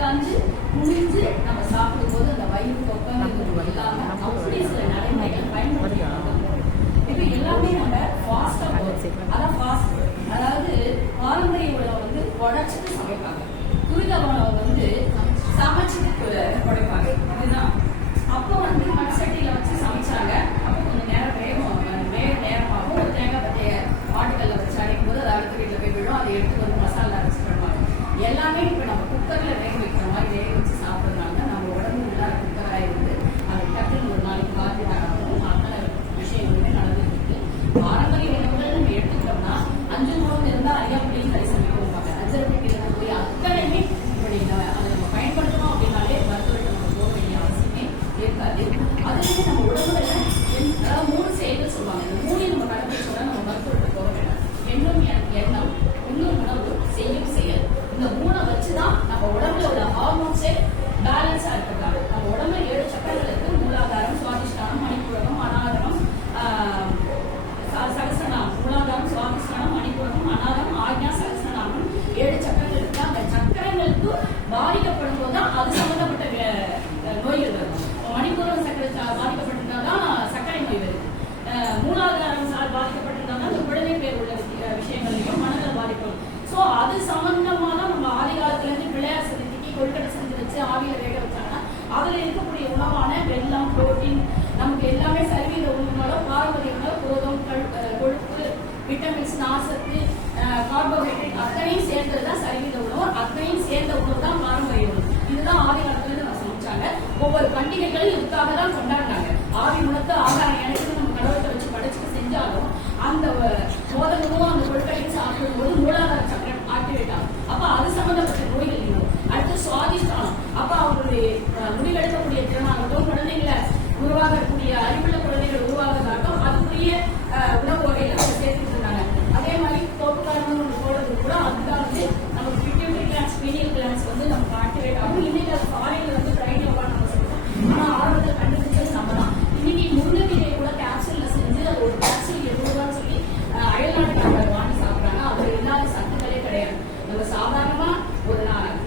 உட்காந்து குனிஞ்சு நம்ம சாப்பிடும்போது அந்த வயிறு பக்கம் இல்லாம அப்படி சில நடைமுறைகள் பயன்படுத்திக்கலாம். இப்போ எல்லாமே நம்ம ஃபாஸ்டா அதான் ஃபாஸ்ட், அதாவது பாரம்பரிய உணவை வந்து உடைச்சிட்டு சமைப்பாங்க, துரித உணவை வந்து சமைச்சிட்டு உடைப்பாங்க. இதுதான் அப்போ வந்து மண்சட்டியில வச்சு சமைச்சாங்க. அப்போ கொஞ்சம் நேரமாகும். ஒரு தேங்காய் பத்தைய ஆட்டுக்கல்ல வச்சு அரைக்கும் போது அதை அடுத்த வீட்டில் போய் விடும், அதை எடுத்து வந்து மசாலா அரைச்சி பண்ணுவாங்க. எல்லாமே இப்போ நம்ம குக்கர்ல வேக வைக்கிற மாதிரி வேக வச்சு சாப்பிட்றதுனால நம்ம உடம்பு உள்ளார குக்கராக இருந்து அது டக்குன்னு ஒரு நாளைக்கு பாதி ஆகும். அதனால விஷயங்களுமே நடந்துருக்கு. பாரம்பரிய உணவுகள் நம்ம எடுத்துக்கிட்டோம்னா 5 உணவு இருந்தால் ஐயா பிள்ளைங்க கறி சமைப்பாங்க. அஞ்சரைக்கு போய் அத்தனையுமே இப்படி அதை நம்ம பயன்படுத்தணும் அப்படின்னாலே மருத்துவத்தை நம்ம போக வேண்டிய அவசியமே இருக்காது. அதுலேயே நம்ம உடம்புல 3 செயல்கள் சொல்லுவாங்க. இந்த 3 நம்ம கடைபிடிச்சோம்னா நம்ம மருத்துவத்தை போக வேண்டாம். எண்ணம், இன்னும் உணவு, செய்யும் செயல். இந்த 3 வச்சுதான் நம்ம உடம்புல உள்ள ஹார்மோன்ஸே பேலன்ஸா இருக்கிறாங்க. நம்ம உடம்புல 7 சக்கரங்கள் இருக்கு. மூலாதாரம், சுவாதிஷ்டானம், மணிப்பூரகம், அநாதரம், சகசநாமம். மூலாதாரம், சுவாதிஷ்டானம், மணிப்பூரகம், அநாதரம், ஆக்ஞா, சகசநாமம் 7 சக்கரங்கள் இருக்கு. அந்த சக்கரங்களுக்கு பாதிக்கப்படும் போதுதான் அது சம்பந்தப்பட்ட நோய்கள் வரும். மணிப்பூரகம் சக்கரை பாதிக்கப்பட்டிருந்தாதான் சர்க்கரை நோய் வருது. மூலாதாரம் பாதிக்கப்பட்டிருந்தாதான் அந்த குழந்தை பேர் உள்ள விஷயங்களையும் மனதில் பாதிக்கும். ஸோ அது சம்பந்தமான நம்ம ஆதி காலத்துல இருந்து பிள்ளையார் சதுர்த்திக்கு கொழுக்கட்டை செஞ்சு வச்சு ஆவியில வேக வச்சாங்கன்னா அதுல இருக்கக்கூடிய உணவான வெல்லம், புரோட்டீன், நமக்கு எல்லாமே சரிவீத உணவுகளோ பாரம்பரிய உணவு, புரோதம், கொழுப்பு, விட்டமின்ஸ், நார்சத்து, கார்போஹைட்ரேட் அத்தனையும் சேர்ந்ததுதான் சரிவீத உணவு. அத்தனையும் சேர்ந்த உணவு தான் பாரம்பரிய உணவு. இதுதான் ஆதி காலத்துல இருந்து நம்ம சமைச்சாங்க. ஒவ்வொரு பண்டிகைகள் இதுக்காக தான் கொண்டாடினாங்க. ஆவி உணர்த்து ஆகாரம் எனக்கு நம்ம கடவுளத்தை வச்சு படைச்சுட்டு செஞ்சாலும் அந்த மோதகமும் அந்த கொழுக்கடையும் சாப்பிடும் போது மூலாதார சக்கரம் ஆக்டிவேட் ஆகும். அப்ப அது சம்பந்தப்பட்ட நோய்கள் இருக்கும். அடுத்து சுவாதிஷ்டானம். அப்ப அவங்களுடைய முடிவெடுக்கக்கூடிய திறனாகட்டும், குழந்தைங்களை உருவாகக்கூடிய அறிவுள்ள குழந்தைகள் உருவாகிறதாகட்டும் அதுக்குரிய உணவு வகையில அவங்க சேர்த்துட்டு இருந்தாங்க. அதே மாதிரி தோப்புக்காரன்னு ஒன்று போடுறது கூட அதுதான் வந்து நமக்கு பிட்யூட்டரி கிளான்ஸ், பீனியல் கிளான்ஸ் வந்து நமக்கு ஆக்டிவேட் ஆகும். இன்னைக்கு அது ஃபாரின்ல வந்து பிரைனியோவா நம்ம சொல்றோம். ஆனா ஆரம்பத்தில் கண்டுபிடிச்சது நம்ம தான். இன்னைக்கு முருங்கைக்கீரையை கூட கேப்சூல்ல செஞ்சு அது ஒரு கேப்சூல் 70 ரூபான்னு சொல்லி அயல்நாட்டுக்காரங்க வாங்கி சாப்பிட்றாங்க. அதுல இல்லாத சத்துக்களே கிடையாது. நம்ம சாதாரணமா ஒரு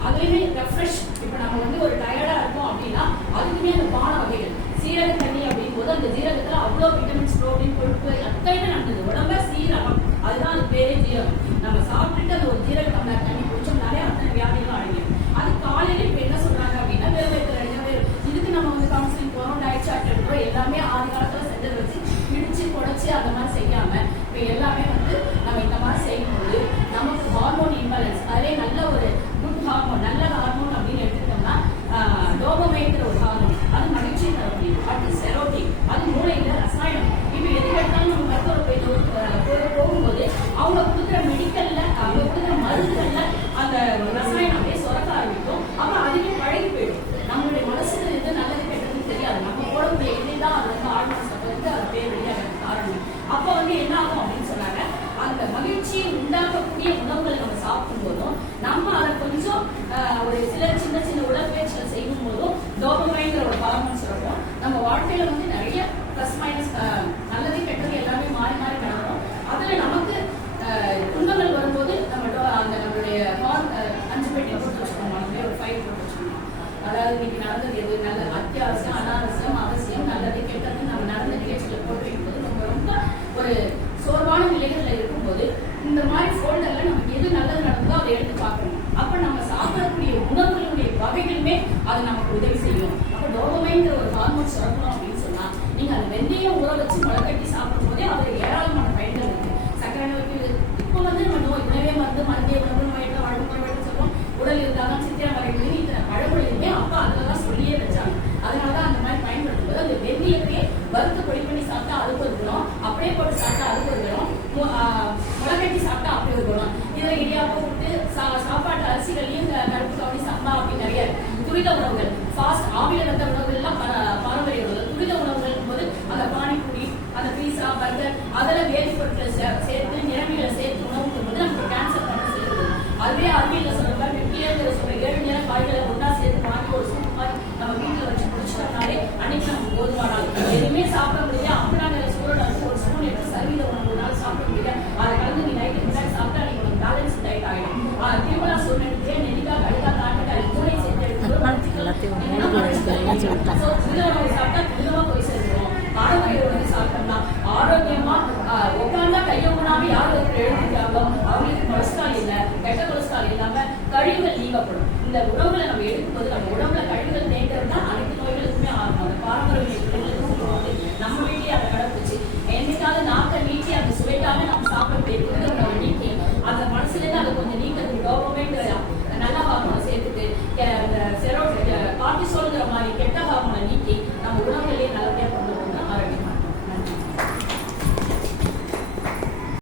அதுலயுமே ரெஃப்ரெஷ். இப்ப நம்ம வந்து ஒரு டயர்டா இருக்கோம் அப்படின்னா அதுக்குமே அந்த பான வகைகள், சீரக தண்ணி அப்படின் போது அந்த ஜீரகத்துல அவ்வளவு விட்டமின்ஸ், புரோட்டீன், கொழுப்பு அத்தனையுமே நடந்தது. உடம்ப சீரகம், அதுதான் அது பேரே ஜீரகம். நம்ம சாப்பிட்டுட்டு அந்த ஒரு ஜீரக டம்ளர் தண்ணி குடிச்சோம்னாலே அத்தனை வியாதிகளும் அடங்கிடும். அது காலையில இப்ப என்ன சொல்றாங்க அப்படின்னா இதுக்கு நம்ம வந்து கவுன்சிலிங் போறோம், டயட் சார்ட் எடுக்கிறோம். எல்லாமே ஆதி காலத்துல செஞ்சதை வச்சு இடிச்சு குடைச்சு அந்த மாதிரி செய்யாம இப்ப எல்லாமே வந்து நம்ம இந்த மாதிரி செய்யும்போது நமக்கு ஹார்மோன் இம்பேலன்ஸ், அதே நல்ல ஒரு குட் ஹார்மோன், நல்ல ஹார்மோன் அப்படின்னு எடுத்துக்கிட்டோம்னா டோபமைன்ங்கிற ஒரு ஹார்மோன், அது மகிழ்ச்சி தரக்கூடியது. அடுத்து செரோட்டின், அது மூளையில ரசாயனம். இப்ப எது எடுத்தாலும் நம்ம மருத்துவ போகும்போது அவங்க கொடுக்குற மெடிக்கல்ல, அவங்க கொடுக்குற மருந்துகள்ல அந்த ரசாயனம் அப்படியே சுரக்க ஆரம்பிக்கும். அப்ப அதுவே பழகி போயிடும். நம்மளுடைய மனசுல இருந்து நல்லது கெட்டதுன்னு தெரியாது. நம்ம போடக்கூடிய இதுதான் அது வந்து ஆழ்மனசு அது பேர் வெளியாக காரணம். அப்ப வந்து என்ன ஆகும் அப்படின்னு சொன்னாங்க, அந்த மகிழ்ச்சியை உண்டாக்கக்கூடிய உணவுகளை நம்ம சாப்பிடும் போதும் நம்ம அதை கொஞ்சம் ஒரு சில சின்ன சின்ன உடற்பயிற்சிகளை செய்யும் போதும் டோபமைன்ங்கிற ஒரு ஹார்மோன் சுரக்கும். நம்ம வாழ்க்கையில வந்து நிறைய பிளஸ் மைனஸ் நல்லது கெட்டது எல்லாமே மாறி மாறி நடக்கும். அதுல நமக்கு துன்பங்கள் வரும்போது நம்ம அந்த நம்மளுடைய 5 பெட்டி போட்டு வச்சுக்கோங்க, ஒரு 5 போட்டு வச்சுக்கோங்க. அதாவது இன்னைக்கு நடந்தது எது, நல்ல அத்தியாவசியம், அனாவசியம், அவசியம், நல்லது கெட்டது நம்ம நடந்த நிகழ்ச்சிகளை போட்டு வைக்கும்போது நம்ம ரொம்ப ஒரு சோர்வான நிலைகள்ல இருக்கும்போது இந்த மாதிரி ஃபோல்டர்ல நமக்கு எது நல்லது நடந்ததோ அதை எடுத்து பார்க்கணும். அப்ப நம்ம சாப்பிடக்கூடிய உணவுகளுடைய வகைகளுமே அது நமக்கு உதவி செய்யும். அப்ப டோபமைன்ங்கிற ஒரு ஹார்மோன் சுரக்கணும் அப்படின்னு சொன்னா நீங்க அந்த வெந்தயம் ஊற வச்சு முளைக்கட்டி சாப்பிடும் போதே அதுல ஏராளமான பயன்கள் இருக்கு. சக்கரை நோய்க்கு இப்ப வந்து நம்ம நோய் உணவே மருந்தே உணவு நோயில வாழ்க்கை சொல்லுவோம். உடல் இருந்தாலும் சித்திர வரைக்கும் இத்தனை பழமொழியுமே அப்ப அதுலதான் சொல்லியே வச்சாங்க. அதனாலதான் அந்த மாதிரி பயன்படுத்தும் போது அந்த வெந்தயத்தையே வறுத்து பொடி பண்ணி சாப்பிட்டா அதுக்கு ஒரு குணம், அப்படியே போட்டு சாப்பிட்டா அதுக்கு ஒரு குணம், முளைக்கட்டி சாப்பிட்டா அப்படி ஒரு குணம். இதுல இடியாப்பம் விட்டு சாப்பாட்டு அரிசிகளையும் கருப்பு கவனி சம்பா அப்படின்னு நிறைய துரித உணவுகள், ஃபாஸ்ட் ஆவில வந்த உணவுகள் எல்லாம் பாரம்பரிய உணவுகள். துரித உணவுகள் போது அந்த பானிபூரி, அந்த பீஸா, பர்கர் அதெல்லாம் வேதிப்பொருட்களை சேர்த்து நிறமிகளை சேர்த்து உணவுக்கும் போது நமக்கு கேன்சர் பண்ண செய்யுது. அதுவே அறிவியல் சொல்ற மாதிரி 7 நேரம் காய்களை ஒன்றா சேர்த்து வாங்கி ஒரு சூப் மாதிரி நம்ம வீட்டில் வச்சு குடிச்சிட்டோம்னாலே அன்னைக்கு நமக்கு போதுமான எதுவுமே சாப்பிட முடியாது. அப்படின்னா சூழல் ஒரு ஸ்பூன் எடுத்து சரிவித உணவு நாள் சாப்பிட முடியாது. அதை கலந்து நீ நைட்டு முன்னாடி சாப்பிட்டா நீங்க பேலன்ஸ் டயட் ஆகிடும். திருமணா சூழ்நிலை நெல்லிக்காய், கடுக்காய், காட்டுக்காய் 3 சேர்த்து நம்ம வீட்லயே